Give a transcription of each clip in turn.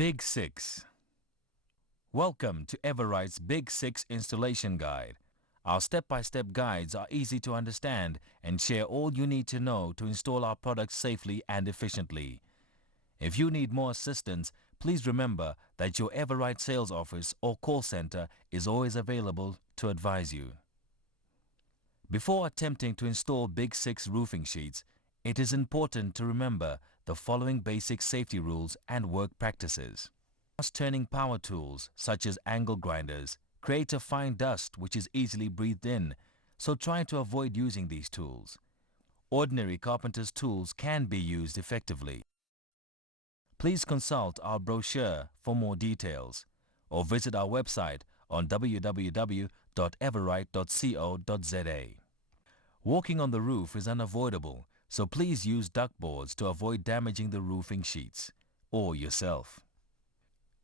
Bigsix. Welcome to Everite's Bigsix installation guide. Our step-by-step guides are easy to understand and share all you need to know to install our products safely and efficiently. If you need more assistance, please remember that your Everite sales office or call center is always available to advise you. Before attempting to install Bigsix roofing sheets, it is important to remember the following basic safety rules and work practices. Fast-turning power tools, such as angle grinders, create a fine dust which is easily breathed in, so try to avoid using these tools. Ordinary carpenter's tools can be used effectively. Please consult our brochure for more details, or visit our website on www.everite.co.za. Walking on the roof is unavoidable, so please use duckboards to avoid damaging the roofing sheets, or yourself.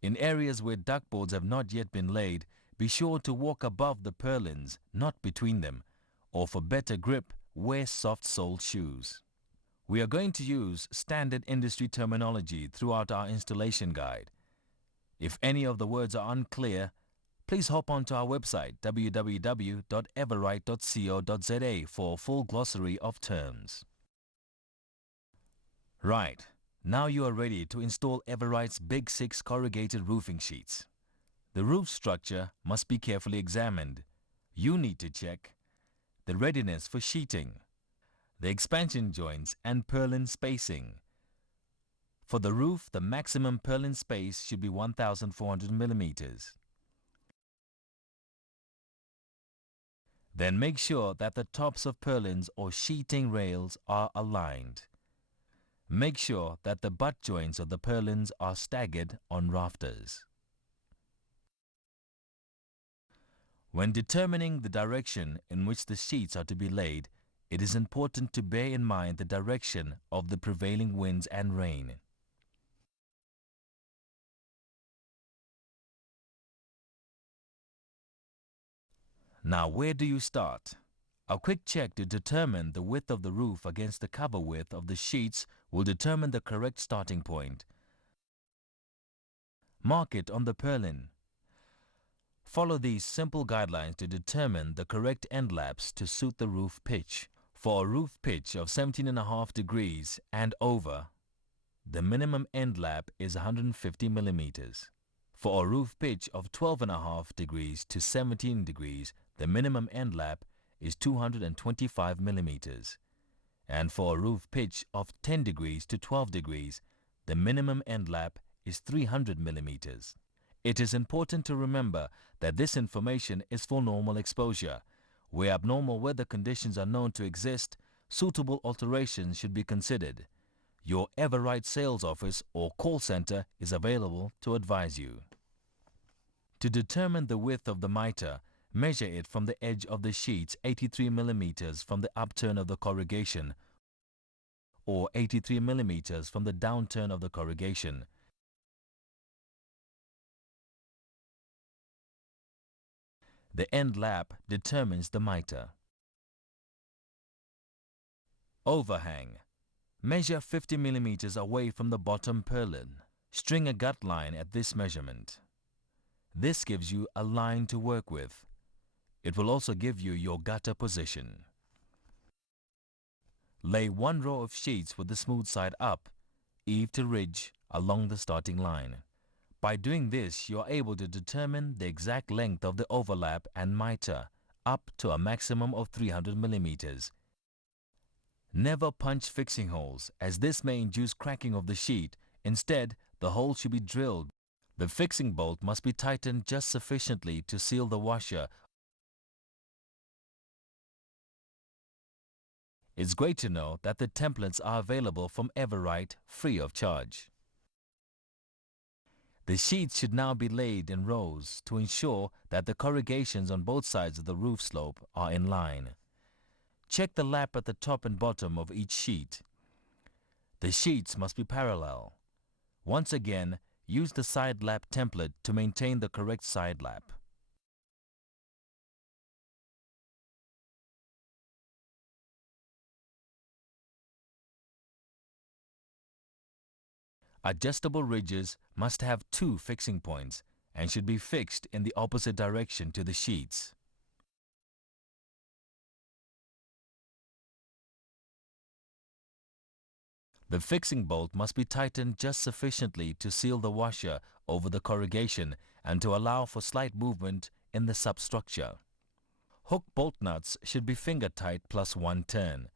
In areas where duckboards have not yet been laid, be sure to walk above the purlins, not between them, or for better grip, wear soft-soled shoes. We are going to use standard industry terminology throughout our installation guide. If any of the words are unclear, please hop onto our website www.everite.co.za for a full glossary of terms. Right, now you are ready to install Everite's Bigsix corrugated roofing sheets. The roof structure must be carefully examined. You need to check the readiness for sheeting, the expansion joints and purlin spacing. For the roof, the maximum purlin space should be 1,400 millimeters. Then make sure that the tops of purlins or sheeting rails are aligned. Make sure that the butt joints of the purlins are staggered on rafters. When determining the direction in which the sheets are to be laid, it is important to bear in mind the direction of the prevailing winds and rain. Now, where do you start? A quick check to determine the width of the roof against the cover width of the sheets will determine the correct starting point. Mark it on the purlin. Follow these simple guidelines to determine the correct end laps to suit the roof pitch. For a roof pitch of 17.5 degrees and over, the minimum end lap is 150 millimeters. For a roof pitch of 12.5 degrees to 17 degrees, the minimum end lap is 225 millimeters. And for a roof pitch of 10 degrees to 12 degrees, the minimum end lap is 300 millimeters. It is important to remember that this information is for normal exposure. Where abnormal weather conditions are known to exist, suitable alterations should be considered. Your Everite sales office or call center is available to advise you. To determine the width of the mitre, measure it from the edge of the sheets 83 millimeters from the upturn of the corrugation or 83 millimeters from the downturn of the corrugation. The end lap determines the mitre. Overhang. Measure 50 millimeters away from the bottom purlin. String a gut line at this measurement. This gives you a line to work with. It will also give you your gutter position. Lay one row of sheets with the smooth side up, eave to ridge, along the starting line. By doing this, you are able to determine the exact length of the overlap and mitre, up to a maximum of 300 millimeters. Never punch fixing holes, as this may induce cracking of the sheet. Instead, the hole should be drilled. The fixing bolt must be tightened just sufficiently to seal the washer. It's great to know that the templates are available from Everite free of charge. The sheets should now be laid in rows to ensure that the corrugations on both sides of the roof slope are in line. Check the lap at the top and bottom of each sheet. The sheets must be parallel. Once again, use the side lap template to maintain the correct side lap. Adjustable ridges must have two fixing points and should be fixed in the opposite direction to the sheets. The fixing bolt must be tightened just sufficiently to seal the washer over the corrugation and to allow for slight movement in the substructure. Hook bolt nuts should be finger tight plus one turn.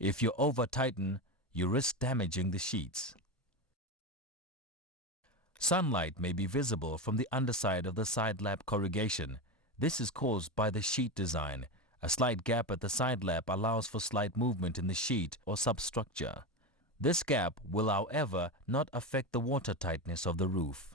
If you over-tighten, you risk damaging the sheets. Sunlight may be visible from the underside of the side lap corrugation. This is caused by the sheet design. A slight gap at the side lap allows for slight movement in the sheet or substructure. This gap will, however, not affect the water tightness of the roof.